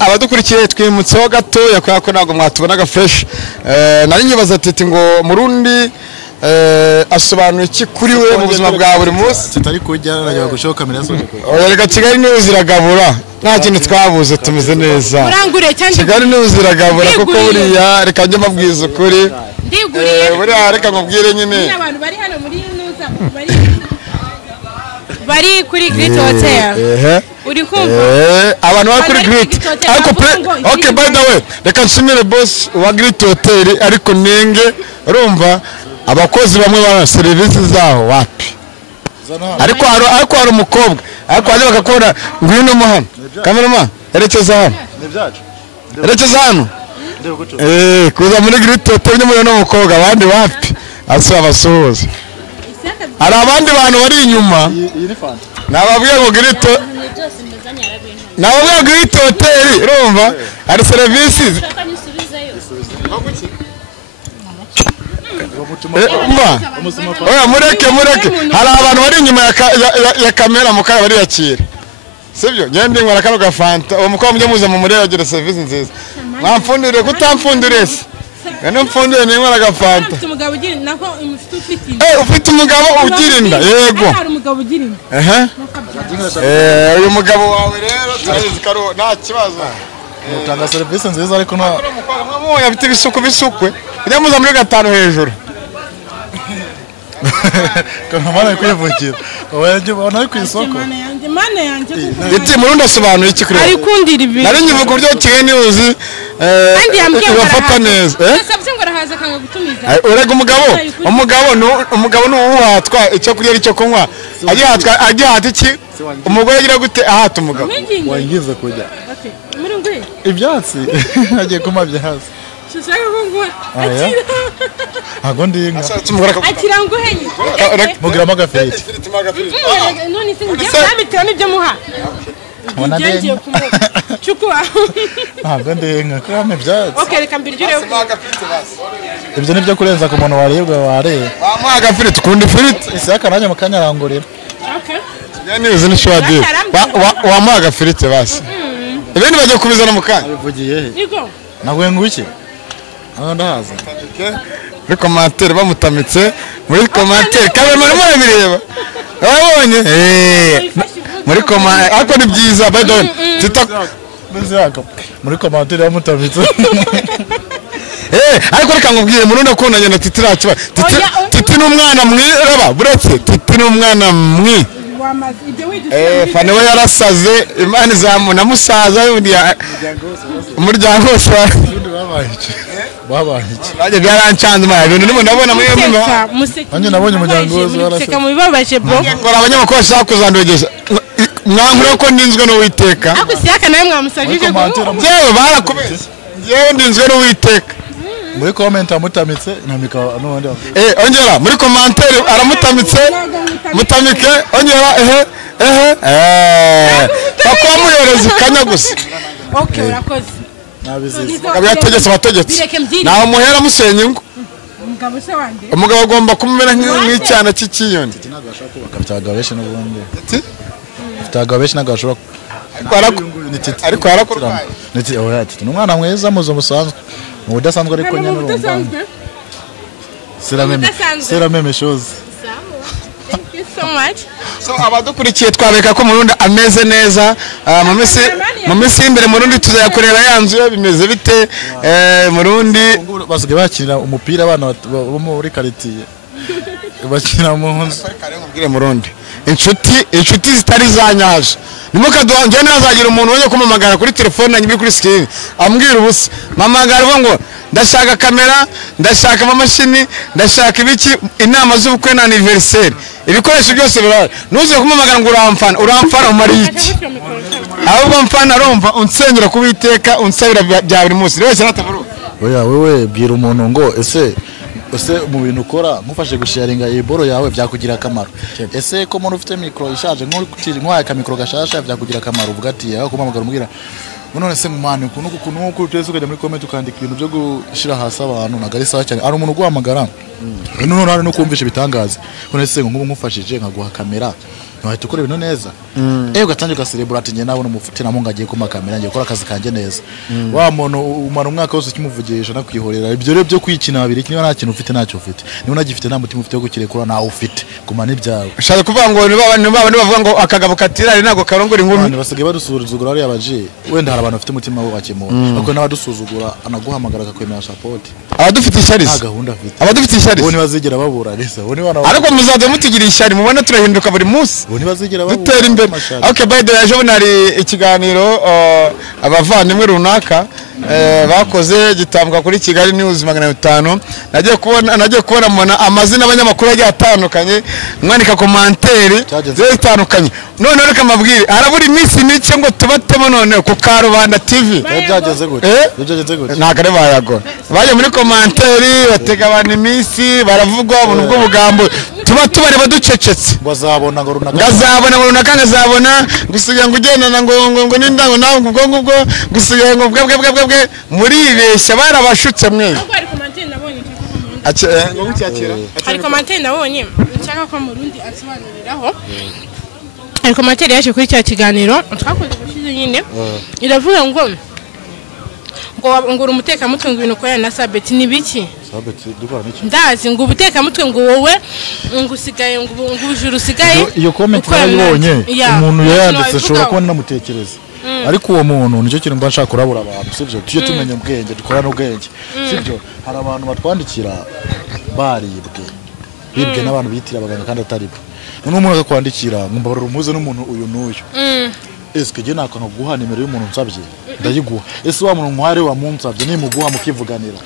abadukurikiye twimutseho gatoya kubera ko ntabwo mwatubonaga fresh nari nyibaza ati ngo murundi asobanuye iki kuri we mu buzima bwa buri munsi tutari kujya najya gushoka kamera zo reka Kigali News iragabura nta kintu twabuze tumeze neza Kigali News iragabura kuko buriya reka njye mabwiza ukuri buriya reka nkubwire nyine abantu bari hano muri Nuza bari kuri Great Hotel uri kumva abantu bari kuri Great ariko okay by the way reka nshimire boss wa Great Hotel ariko nenge urumva abakozi bamwe ba service zaho wapi ariko hari umukobwa ariko waje bakakora ngwino mo hano cameraman erekeza hano erekeza hano kuza muri Great Hotel nyuma no mukobwa abandi wapi abasuhuza hari abandi bantu bari inyuma nababwiye ngo Great Hotel urumva hari services oya mureke hari abantu bari inyuma ya kamera mukaya bari yakira sibyo ngende ngora kano gafanta uwo mukobwa mujye muza mu murera agira service nziza mwamfundire kutamfundire se ngene mfundire ni ngora gafanta umugabo ugira nako ufite umugabo ugira inda yego hari umugabo ugira inda uyu mugabo wawe rero turabizi karo nta kibazo utanga service nziza ariko no mwoya bite bisukwe byamuza muri gatano hejuru kamana kwivukira oyaje bona ari ku isoko mana yanjye iti murundi asobanuye iki kuri ari kundira ibi nari nyivuga uburyo Kigali News bafata neza sabye ngo arahaza kanga gutumiza urega umugabo n'uwuhatwa icyo kurya icyo kunywa agihata iki umugore agira gute ahata umugabo wangize kujya muri ngwe ibyatsi agiye kumabya hasi shaka ngo ago ndinga akirango henye mugiramo agafiriti none singiye nabitiramo ibyo muha ngiye chukua ago ndinga kame byatsi okay reka mbirjure ibyo nibyo kurenza ku muntu warebwa wareye wamuha agafiriti kundi firiti isaka nanye mukanyarangurira okay yani uzi ni shwadi wamuha agafiriti basi ibindi bagiye kubizana mukanya bivugiye he niko nagwe nguki ndahaza muri commentaire bamutamitse muri commentaire kabe muri bireba wabonye muri commentaire ako ni byiza by the way muri commentaire bamutamitse ariko reka ngubwire murundi akundanye na Titi rakiba Titi n'umwana mwiraba buretse Titi n'umwana mwi fane we yarasaze imana zamu na musaza umuryango wose babaye baje byarancanze maye none ndabona muri anje nabonye umuryango wose waraseka mu bibabaje bro ngora abanyamakuru bashaka kuzandogesha mwankura ko ndinzwe no witeka ako siyaka nawe mwamusagije yewe barakubeshye yewe ndinzwe no witeka muri comment amutamitse namika n'ubundi ongera muri commentaire aramutamitse mutamike ongera bakwamuhereza kanya gusa okay urakoze nabizize abategetse naho muhera musenye ngo umugabo se wande umugabo agomba kumera nk'icyana cy'ikiyoni nagashaka bakabitagabeshe n'ubundi bitagabeshe nagashobora ariko yarakora niti oya titi n'umwana mwiza muzo musanzwe mu budasanzwe ariko nyene urumva sirameme shows thank you so much so abadukurikiye twabeka ko murundi ameze neza mu misi imbere murundi tuzayakorera yanzu bimeze bite murundi basigaye bakina umupira abana bo muri quartier bakina mu nzu mbwire murundi inshuti zitari zanyaje nimukaduhangiye nazagira umuntu wajya kumamagara kuri telefone nyibiri kuri screen ambwira ubusa mamagara ngo ndashaka kamera ndashaka amamashini ndashaka ibiki inama z'ubukwe na anniversaire ibikoresho byose birahari nuze kumamagara ngo uramfana umari iki ahubwo mfana arumva unsenyera kubiteka unsabira bya buri munsi wese nataburu oya wewe bwira umuntu ngo ese mu bintu ukora nkufashe gusharinga iboro yawe byakugira akamaro ese ko umuntu ufite micro ishaje nk'uwaye ka micro gashasha byakugira akamaro uvuga ati yaho kumamagara umubwira none se mumane kunuko uteze ukajya muri comment ukandika ibintu byo gushira hasi abantu nagari sawa cyane ari umuntu guhamagara none no kumvisha bitangaze none se nk'ubu nkufashije nkaguha kamera wahita ukora ibintu neza ugatangira ugaserebura ati njye nawe n'umufite namo ngagiye ku makamera ngiye gukora akazi kanjye neza wa muntu umara umwaka wose ukimuvugisha nakwihorera ibyo rero byo kwikina babiri niba nta kintu ufite ntacyo ufite niba unagifite nta mutima ufite wo gukirekura nawe ufite gumana ibyawe ushaka kuvuga ngo ni bavuga ngo akagabo katirari ntago karongora inkumi abantu basigaye badusuzugura ari abaje wenda hari abantu bafite umutima wo bakemura ariko n'abadusuzugura anaguhamagara akakwemera support abadufite ishyari nta gahunda afite abadufite ishyari bo ntibazigera babura risa bo ntibana ariko muzaza mutugira ishyari mubona turahinduka buri munsi bo ntibazigera babura dutera imbere okay by the way ejo nari ikiganiro abavandimwe runaka bakoze gitambuka kuri Kigali News 500 nagiye kubona mona amazina y'abanyamakuru agiye atandukanye mwandika commentaire zitandukanye none reka mabwire araburi iminsi mike ngo tubatemo none ku Karubanda TV byageze gute nagare bayagora baje muri commentaire batega abantu iminsi baravugwa ubuntu bwo bugambo tubareba ducecetse bazabona ngo runaka ngazabona gusiga ngo ugendana ngo n'indango nawe ubwo gusiga ngo bwe muri ibeshya barabashutse mwe hari commentaire nabonye nshaka ko mu rundi asobanuriraho hari commentaire yaje kuri cya kiganiro twakoze gushize nyine iravuga ngo umuteka mutwe ngo ibintu koya na Sabet ni biki ndazi ngo ubuteka mutwe ngo wowe ngo usigaye ngo ubujuru usigaye iyo comment narayibonye umuntu yanditse ashobora kuba namutekereza ariko uwo muntu nicyo kintu mba nshaka kurabura abantu sivyo tuje tumenya ubwenge dukorana ubwenge sivyo hari abantu batwandikira bibwe n'abantu bitira abaganga kandi atari bo n'umuntu akakwandikira ngumva barumuze n'umuntu uyu n'uyu eske je nakana guha nimero y'umuntu nsabye ndayiguha ese wa muntu muhare wa munsabye ni muguha mukivuganira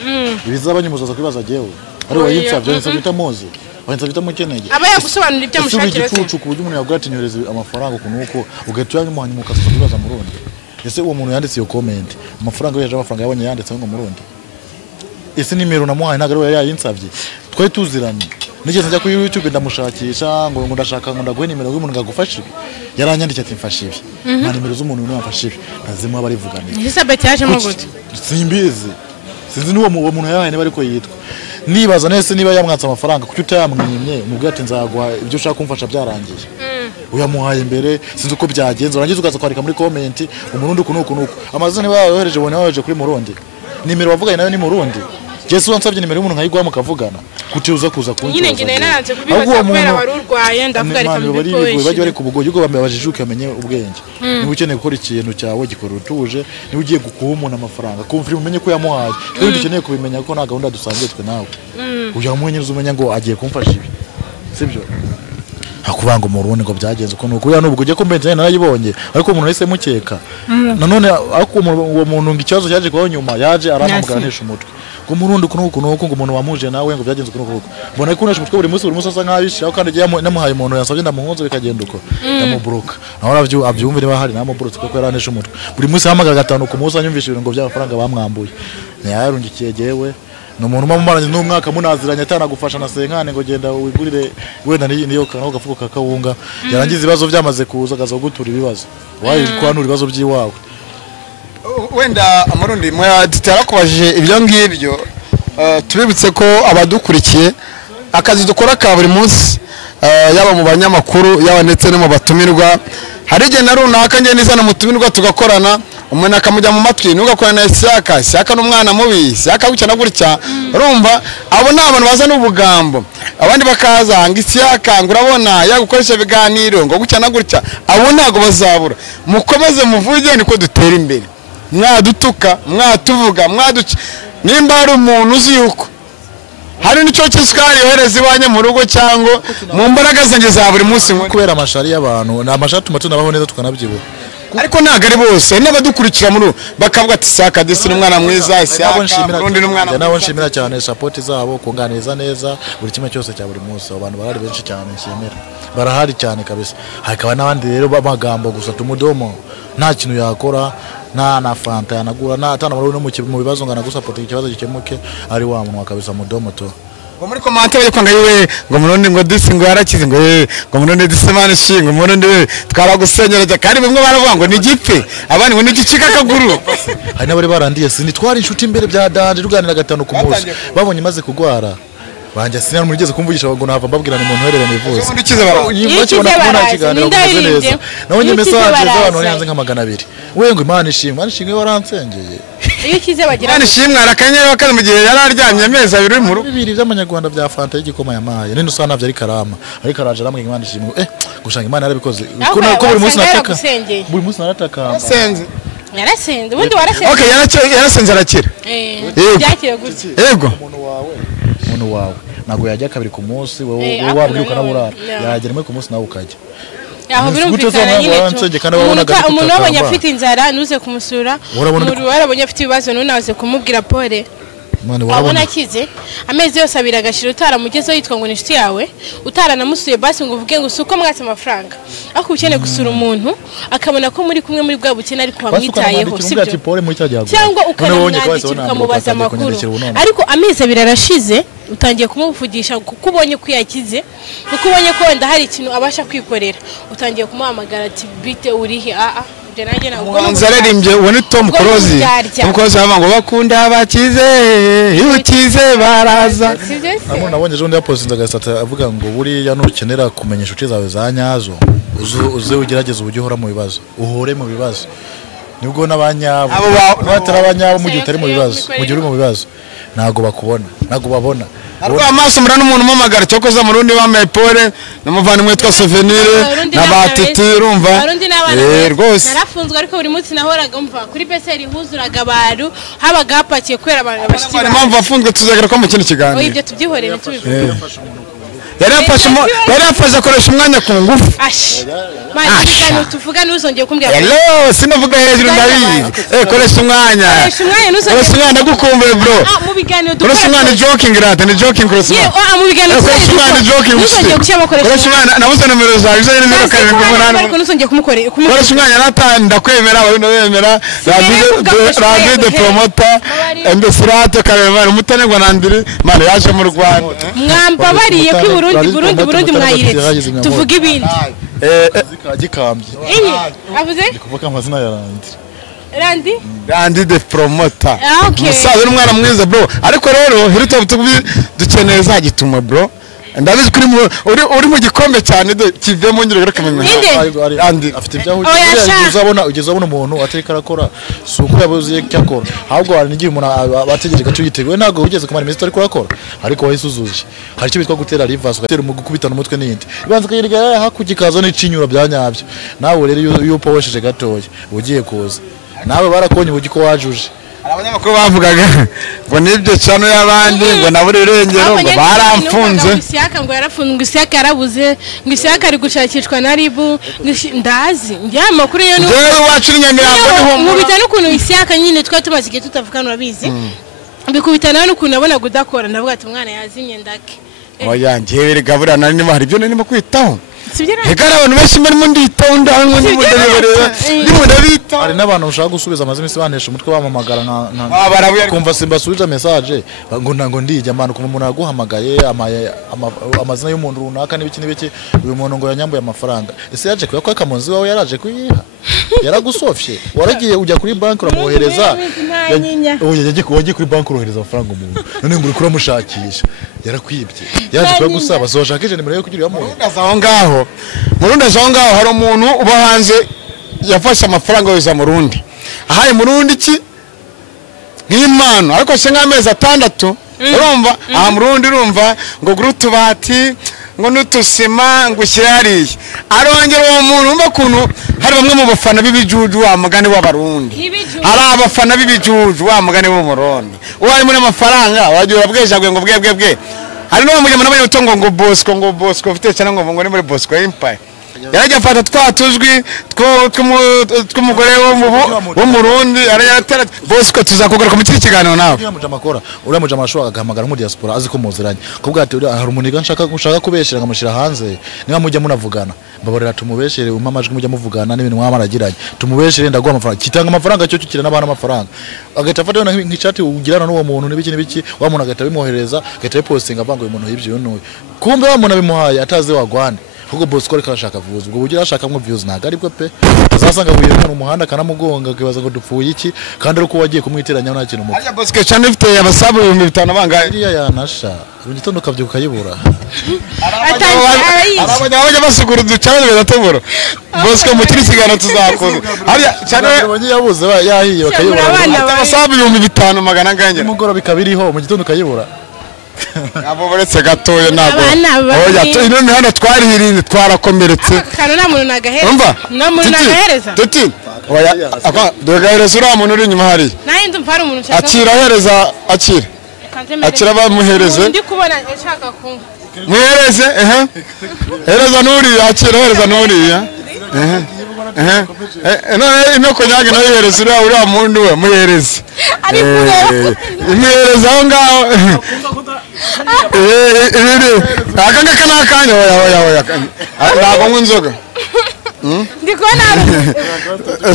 ibizabanye muzaza kwibaza jewe ari wayinsabye nsabye tamoze wansabye tamukeneye aba yagusobanura ibyo mushakira se ku buryo umuntu yaguratinyoreza amafaranga kuno uko ugatuyanye umuhanyi mukasa kwibaza mu rundi ese uwo muntu yanditse iyo comment amafaranga yeje amafaranga yabonye yanditse ngo mu rundi ese nimero namuhaye ntago yari yayinsabye twari tuziranye nigeze njya kuri YouTube ndamushakisha ngo ndashaka ngo ndaguhe nimero y'umuntu ngagufasha ibi yaranyandikiye ati mfasha ibi na nimero z'umuntu n'amfasha ibi nazimwe abarivuganira Elizabeth yaje mu gute simbizi sinzi n'uwo muntu yahaye niba ariko yitwa nibaza nese niba yamwatsa amafaranga kuko utayamwimye mubwo ati nzaguha ibyo ushaka kumfasha byarangiye uyamuhaye imbere sinzi uko byagenze urangiza ukaza kwandika muri comment umurundi kunuko amazina bayohereje bone bayohereje kuri Murundi nimero bavuganye nayo ni Murundi Jesu wansabye nimero y'umuntu nkayigwa mukavugana kutuza kuza kunzi nyine ngene naranze kubibaza kubera warurwaye ndavuga reka mbikoreshe baje bari kubugoye uko bamubajije ukamenye ubwenge niba ukeneye gukora ikintu cyawe gikora utuje niba ugiye gukuha umuntu amafaranga kumvira umenye ko yamuhaye kandi dukeneye kubimenya ko nta gahunda dusangiye twe nawe uyamunyiriza umenya ngo agiye kumfasha ibi sibyo hakubanga umurundi ngo byagenze uko nuko ya nubwo ujye kombenze narayibonye ariko umuntu wese mukeka nanone ariko uwo muntu ngikibazo cyaje kwa nyuma yaje aramuganisha umutwe ngo murundi kunuko ngo umuntu wamuje nawe ngo byagenze kunuko mbona ko unesha umutwe buri munsi asa nk'abishira kandi namuhaye umuntu yansabye ndamuhunze bikagenda uko ndamubroka naho abyumvire bahari namubrotse kuko yaranesha umutwe buri munsi hamagara 5 ku munsi anyumvisha ibintu ngo by'amafaranga bamwambuye yarungikiye jewe n'umuntu mamaranye n'umwaka munaziranye atanagufasha na senkane ngo genda wigurire wenda niyo kanaho gafuko kakawunga yarangiza ibibazo byamaze kuza gazo gutura ibibazo wayi kwanura ibibazo by'iwawe wenda amarundi mwe tutarakubajije ibyo ngibyo tubibutse ko abadukurikiye akazi dukora ka buri munsi yaba mu banyamakuru yaba ndetse no mu batumirwa hari igihe na runaka njye nizana mutumirwa tugakorana umuntu akamujya mu matwi nugakorana Isaka n'umwana mubi Isaka gucana gutya urumva abo ni abantu baza n'ubugambo abandi bakaza ngo Isaka ngo urabona yagukoresha ibiganiro ngo gucana gutya abo ntago bazabura mukomeze muvuge niko dutera imbere mwadutuka mwatuvuga mwaduca nimba hari umuntu uzi yuko hari nicyo cy'isukari yohereza ibanye mu rugo cyangwa mu mbaraga zanjye za buri munsi kubera amashari y'abantu na amashari tunabaho neza tukanabyibuha ariko ntago ari bose n'abadukurikira muri bakavuga ati Isaka disi n'umwana mwiza Isaka undi n'umwana nawe nshimira cyane support zabo kunganiza neza buri kimwe cyose cya buri munsi abantu barari benshi cyane nshimira barahari cyane kabisa hakaba n'abandi rero b'amagambo gusa tumudomo nta kintu yakora na fanta yanagura na atana no mu bibazo ngana gusupport ikibazo gikemuke ari wa muntu akabisa mudomo to ngo muri commentaire byo kwanga yiwe ngo murundi ngo disi ngo yarakize ngo murundi disi mane shingo murundi twaragusenyera kandi bimwe baravuga ngo ni gipfe abandi ngo ni gicika kaguru hari nabari barandiye sindi twari inshuti imbere bya danje ruganira 5 ku munsi babonye maze kugwara banjye sinari murigeze kumvugisha ngo nava mbabwira ni umuntu herereye nivuze undi kize bara bakibona kubona ikiganiro kumeze neza nabonye message z'abantu yanze nka 200 we ngo Imana ishimwe waransengeye iyo kize bagira Imana ishimwe arakanyera bakari mu gihe yari aryamye amezi abiri mu rugo bibiri by'amanyarwanda bya fanta y'igikoma yamaye ninde usana navyo ari karama ariko araje aramwe Imana ishimwe gushanga Imana yarabikoze ko buri munsi nataka buri munsi narataka senze yarasenze ubundi warasenze okay yarasenze arakira byakire gutya yego umuntu wawe nago yajya kabiri ku munsi wowe wabwiruka naburara yagera muri ku munsi nawe ukajya aho birumvikana nyine umuntu wabonye afite inzara nuze kumusura umuntu warabonye afite ibibazo nunaze kumubwira pole wabona akize amezi yose abira agashira utaramugezeho yitwa ngo ni inshuti yawe utaranamusuye basi ngo uvuge ngo suko mwatse amafaranga ako ukeneye gusura umuntu akabona ko muri kumwe muri bwa bukene ariko wamwitayeho sibyo cyangwa ukanamwandikira ukamubaza amakuru ariko amezi abira arashize utangiye kumuvugisha kuko ubonye ko yakize kuko ubonye ko wenda hari ikintu abasha kwikorera utangiye kumuhamagara ati bite urihe Nzaririmbye wone Tom Close bavuga ngo bakunda abakize iyo ukize baraza nabonye ejo ndi yapostinze agasata avuga ngo buriya nukenera kumenya inshuti zawe za nyazo uze ugerageze uburyo uhora mu bibazo uhore mu bibazo nibwo n'abanyabo batara abanyabo mu gihe utari mu bibazo mu gihe uri mu bibazo nago bakubona nago babona amaso murana umuntu umamagara cyo koza mu rundi wambaye pole namuvana twa souvenir na batiti urumva rwose narafunzwe ariko buri munsi nahoraga mva kuri beseri huzuraga abantu habaga hapakiye kwera abantu bashiki impamvu afunzwe tuzagera ko mu kindi kiganiro ibyo tubyihorere tubivuga yari afashe akoresha umwanya ku ngufu Mwana tuvuga nuzongeye kumbwira hello sinavuga hejuru ndabizi koresha umwanya ndagukumbuye bro mu biganiro koresha umwanya joking rata ni joking koresha mu biganiro koresha umwanya joking nuzongeye gushyira koresha umwanya nabuze numero zawe zo ni 07 ariko nuzongeye kumukorera koresha umwanya rata ndakwemera abantu bemera radio de promoter embesirate karemana umutanegwa nandiri mane yaje mu Rwanda mwambabariye ko Burundi mwayiretse tuvuga ibindi zikagikambye avuze kuvuga amazina ya Randi the promoter umusaza n'umwana mwiza bro ariko rero hirito dukeneye za gituma bro ndabizi kuri uri mu gikombe cyane kivemo ngiro gakamenya Randi afite ibyaho ugezabona umuntu atarika arakora suko yabuze cyakora ahubwo hari n'igihe umuntu abategereje gacu yiteguye ntago ugeze kumara iminsi ariko arakora ariko wayisuzuje hari cyo bitwa gutera reverse ugatera mu gukubitana umutwe n'indi ibanza kayirga hakugikaza n'icinyura byanyabyo nawe rero iyo upowesheje gatoya ugiye kuza nawe barakonye ubugi ko wajuje abanyamakuru bavugaga ngo nibyo cyano y'abandi ngo naburi irengero ngo baramfunze ngo yarafunzwe Isiyaka yarabuze ngo Isiyaka ari gushakishwa na ribu ndazi njye amakuru yo no wacu Nyamirambo niho mu bitano ukuntu Isiyaka nyine twa tumaze igihe tutavugana urabizi bikubitana n'ukuntu nabona gudakora ndavuga ati umwana yazimye ndake oya njyewe gabura nari nimo hari ibyo nari kwitaho hegara abantu benshi muri mu nditaho ndangwe ndabita hari n'abantu ushaka gusubiza amazina banesha umutwe bamamagara kumva simba subiza message ngo ndijya amana kumva umuntu yaguhamagaye amazina y'umuntu runaka n'ibiki uyu muntu ngo yanyambuye amafaranga ese yaje kuya kwa kamonzi wawe yaraje kuyiha yaragusofye waragiye ujya kuri bank uramuhereza yagiye kuri bank urohereza amafaranga umuntu none ngo uri kuramushakisha yarakwibye yaje kugusaba so washakije nimero yo kugira yamuhe Murundi aho ngaho hari umuntu uba hanze yafashe amafaranga yoza Murundi ahaye Murundi ki nk'impano ariko se nk'amezi 6 urumva aha Murundi urumva ngo gurutubati ngo nutusima ngo ushyariye arongera uwo muntu umva kuntu hari bamwe mu bafana b'ibijuju wa mugani w'abarundi hari abafana b'ibijuju wa mugani w'umurundi uwari muri amafaranga wagiye urabwejagwe ngo bwe hari no mujye munabanye utongo ngo Bosco ufite cyane ngo ni muri Bosco Empire yarajya fata twatuzwi tw'umugore wo mu Rundi arayatera Bosco tuzakugaruka mu kiganiro nawe uriya mujama ashobora agahamagara mu diaspora azi ko muziranye kubwa ati hari umuntu nshaka kubeshera ngamushira hanze niba mujya munavugana mbabarira tumubeshere umamajwi mujya muvugana n'ibintu mwamaragiranye tumubeshere ndaguha amafaranga kitanga amafaranga cyo cyukira n'abana amafaranga agahita afata nk'ichat ugirana n'uwo muntu n'ibiki wa muntu agahita bimwohereza agahita postinga avanga uyu muntu yibyo n'uyu kumbe wa muntu abimuhaye atazi wagwane ahubwo Bosco ariko arashaka views ubwo buryo arashakamo views ntago aribwo pe azasanga buye mu muhanda kanamugonga akibaza ngo dupfuye iki kandi ariko wagiye kumwiteranya nta kintu muko Aya Bosco cyane ifite abasabu 5,000 bangaye iriya yanasha mu gitondo kabyuka yibura abajya basugura uducane badatobora Bosco mu kiri sigana tuzakoze hariya cyane yabuze yahiye bakayibura abasabu 5,000 magana nganye nimugoro bikabiriho mu gitondo kayibura abo baretse gatoya nago oya ino mihanda twarihirinde twarakomeretse kana nta muntu nagahereza nta muntu nagahereza tuti oya aka dogahereza ura muntu uri inyuma hari naye ndumva hari umuntu ushaka akira hereza akira bamuhereze ndi kubona nshaka kumva muhereze hereza nuri akira hereza nuri ino konyage nayo hereza ura muntu we muhereze ari kureba imuhereza aho ngaho akanga kana kanya oya ntabwo nk'inzoga ndikubona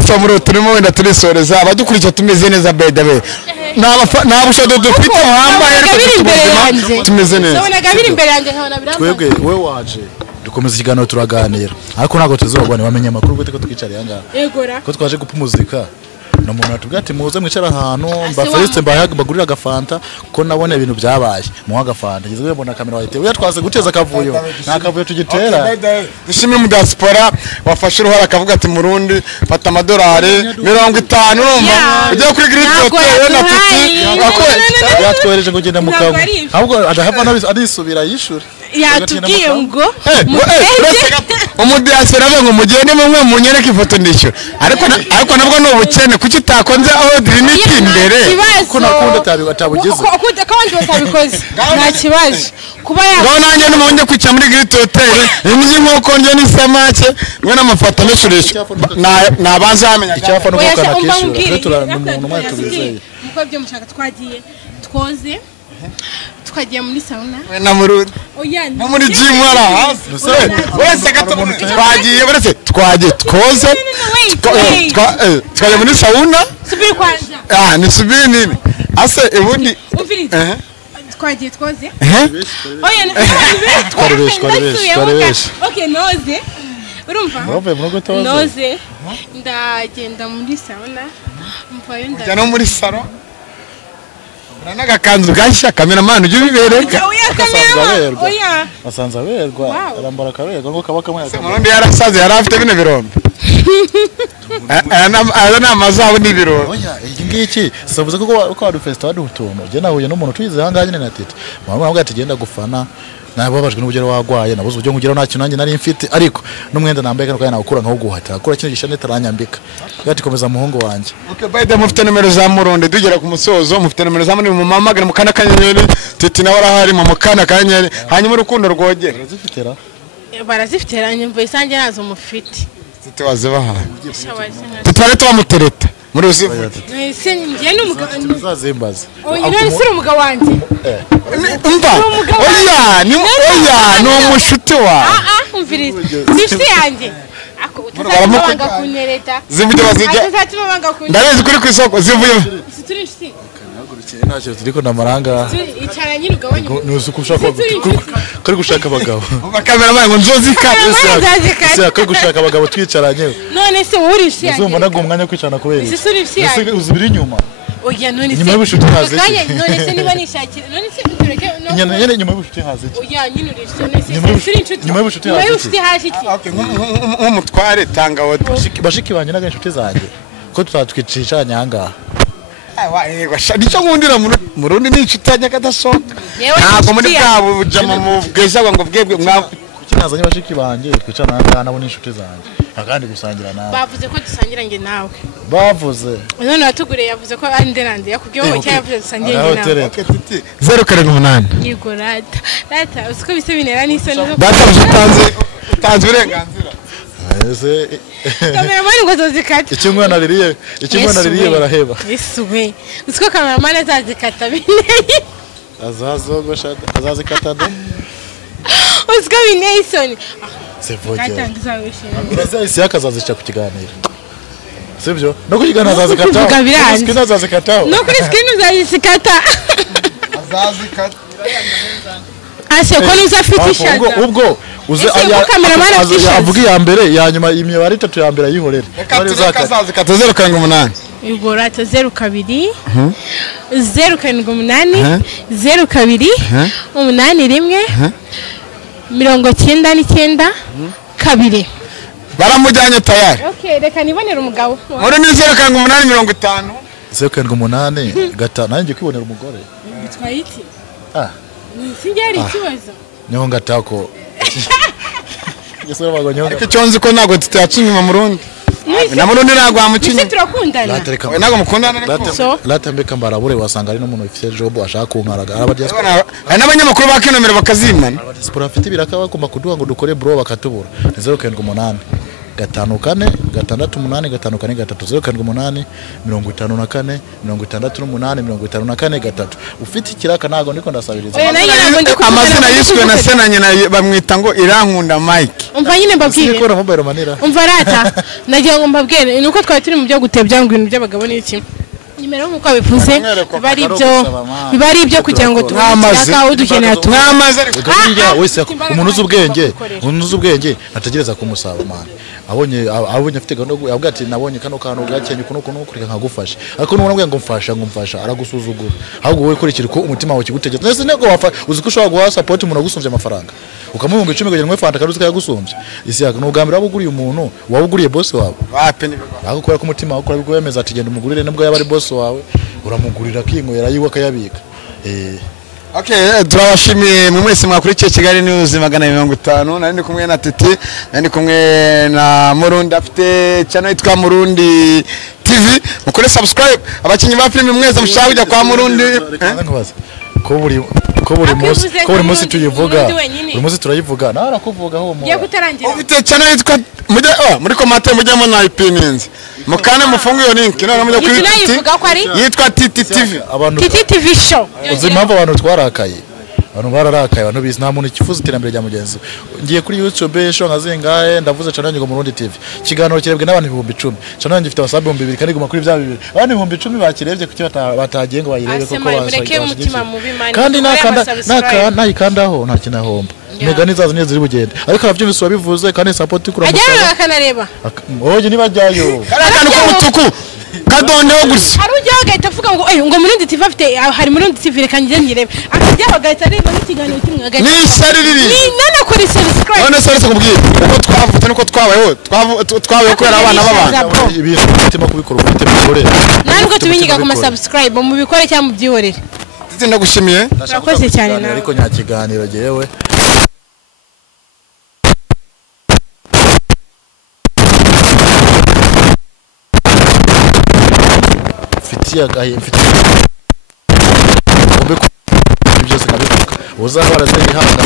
samuro turimo wenda turisoreza abadukurikira tumeze neza bedabe nta bushodo dufite muhambaye ariko tumeze neza nabonaga biri imbere yanjye nkabona birambaye twebwe we waje dukomeza ikiganiro turaganira ariko ntabwo tuzobana bamenye amakuru gute ko twicariye ahangaha yegora ko twaje gupa umuzika no muntu atubwira ati muze mwicara ahantu mba Felix bagurira agafanta ko nabone ibintu byabaye mu agafanta ngeze mbona kamera wahite uya twaze guteza akavuyo nta kavuyo tugitera dushimire mu diaspora wafashe uruhara akavuga ati murundi fata amadolari 50 urumva ujye kuri Grid Hotel na tuti yatwereje ngo genda mukavu ahubwo adahava arisubira yishura yatubwiye ngo umudiaspora ngo mugende mwe munyereke ifoto ndishyura ariko nabwo no ubukene kuki utakonze aho diriniti imbere ko nakunda atabugize ko abandi batabikoze nta kibazo kuba ngo nanjye n'umunye kwica muri Grid Hotel imiji nk'uko njye n'isamake mwe n'amafoto meshurisha nabanza amenya icyafa no gukana kishura umuntu mwe tubizeye muko byo mushaka twagiye twoze twagiye muri sauna na murundi no muri gym ara hasi wese gato twagiye twoze twagiye muri sauna subiri kwanza ni subiri nini ase ubundi twagiye twoze twarebesha okay noze urumva noze ndagenda muri sauna mvayo ndajya muri salon Uranaga kanzu gashya cameraman ujye bibereka asanze aberwa arambara kaberwa ngo kaba kamwe Murundi yarasaze yarafite bine birombe ana amazabu ni birombe oya ngiki savuze ko wadu festival dutuntu je nahuye n'umuntu twize hanganye na tete mama nabwo ati genda gufana nababajwe n'ubugero wagwaye nabuze uburyo ngugeraho nta kintu nanjye nari mfite ariko n'umwenda nambaye kandi kandi nakura nkaho guhata akura kintu gishane taranyambika gati komeza muhungu wanje okay by the mufite numero za Murundi dugera ku musozo mufite numero za mu mamagana mu kana kanyenyeri tete nawe arahari mu mukana kanyenyeri hanyuma urukundo rwogera barazifitera nyumva isange nazo mufite tete wazibaha tutware twamutereta muri usifu nse ngiye n'umugabo uzazimbaza oya siri umugabo wanje umva oya ni umushuti wa umviriza sifite yanjye ako utazabanga kunereta zivuye bazijya ndabizi kuri ku isoko zivuye situri nshiti ntacyo turiko namaranga icara nyine ugabanye nusuko ushaka kari gushaka abagabo bakamera ngo nzozika ese kari gushaka abagabo twicaranye none se wowe urishi yanjye uzumva nago umwanya kwicana kubera ese urishi yanjye uzibiri inyuma oya none se nyuma y'ubushuti haze none se niba nishakira none se tureke nyine nyuma y'ubushuti haze oya nyine urishi none se nyuma y'ubushuti haze iki okay nk'umutware tanga wote bashiki banje naga inshuti zanjye ko tutatwicishanya hangaha nicyo nkundira Murundi n'inshuti nyakadasohoka ntabwo muri bwabo bujama mu bweza ngo bwebwe kukinazanye bashiki banje twicarana hangaha nabo n'inshuti zanjye akandi gusangira nawe bavuze ko dusangira nge nawe bavuze none watuguriye yavuze ko ari nderande yakubwiye ngo cyo yavuze dusangira nge nawe 078 yego rata usiko bise binera n'isoni zo data utanze uburenganzira Cameraman ngo zozikata icyo mwana ririye baraheba isuwe usiko cameraman azazikata bineye azazikata do usiko bineye isoni sevoje isi akazazica ku kiganiro sibyo no kukiganira azazikata screen azazikata no kuri screen uzazikata azazikata ase ko nuza afite ishaka ubwo uze avuga iya mbere ya nyuma imibare 3 ya mbere yihorere katazeru 8 Yego rata 02 078 02 81 99 2 baramujyanye tayari. Okay, reka nibonera umugabo. Muri ni 078 078 gata nanjye kwibonera umugore. Bitwaye iki? Singeri ikibazo. Nyo ngatako. Yesero bagonyo. Ariko cyonzi ko nago tutacinyuma mu Rundi. Na Murundi nago amucinya. Turakundana. Nago mukundana ariko. Latambeka mbarabure wasanga ari no muntu ufite job ashaka kunkaraga. Abadiaspora. N'abanyamakuru bakenomera bakazimana. Abadiaspora afite biraka bagomba kuduha ngo dukore bro bakatubura. 078 gatanu kane gatandatu umunani gatanu kane gatatu 078 54 68 54 gatatu. Ufite ikiraka nago ndiko ndasabiriza. Amazina yiswe na se na nyina bamwita ngo Irankunda Mike. Umva nyine mbabwire. Siko mobile manira. Umva rata. Nagiye ngo mbabwire nuko twari turi mu byo gutebya ngo ibintu by'abagabo n'iki. Nimero nkuko bivuze bari ibyo kugira ngo tubaka udukeneye twamaze wese umuntu uzi ubwenge atagereza kumusaba man abonye afite gano yavuga ati nabonye kano kantu gakenye kuno kureka nkagufasha ariko nubona ngo mfasha aragusuzugura ahubwo wowe kurikira ko umutima wawe kigutegeka nese nego wafa uzi ko ushobora guha support umuntu agusumvye amafaranga ukamuhunga 10 kugira ngo fanta karuzi kayagusumbye isi yaka n'ubwambira abuguriye umuntu wabuguriye boss wawe wape akukora ku mutima wakora bigwemeza ati genda umugurire nabwo yaba ari boss wawe uramugurira kingoyera yiwe akayabika Okay, turabashimiye mwe mwese mwakurikiye Kigali News 250 nari ndi kumwe na Titi nari kumwe na Murundi afite channel yitwa Murundi TV mukore subscribe abakinyi ba film mwese mushaka kujya kwa Murundi ko buri munsi tuyivuga buri munsi turayivuga nawe arakuvuga ho mu ufite channel yitwa muri commentaire mujyamo na opinions mukane mufunga iyo link none mujya kuri yitwa Titi TV Titi TV show uzimava abantu twarakaye abantu bararakaye abantu bizi nta muntu kifuza iterambere rya mugenzi ngiye kuri YouTube show nkazingaye ndavuze channel ngo Murundi TV kiganiro kirebwe n'abantu 10,000 channel ngifite wasabi 2,000 kandi guma kuri bya 2,000 abantu 10,000 bakirebye kuki batagiye ngo bayirebe koko kandi nayikandaho nta kinahomba mega nizazo nizo ziri bugende ariko abavyumvise wabivuze kandi support kuri amafaranga akanareba oje nibajyayo kandi ko mutuku kadonde wo gusa arujya agahita avuga ngo Murundi TV afite hari Murundi TV reka ngirebe akajya bagahita areba n'ikiganiro kimwe agahita ni shaririri ni none kuri subscribe none soretse kubwira uko twavutse nuko twabayeho kubera abana b'abantu ibintu bitima kubikora ufite bikore ntabwo tubinyiga ku subscribe mu bikore cyangwa mu byihorere ndagushimiye urakoze cyane nawe ariko nya kiganiro jewe mfite byose kabivuga uzahora zihanga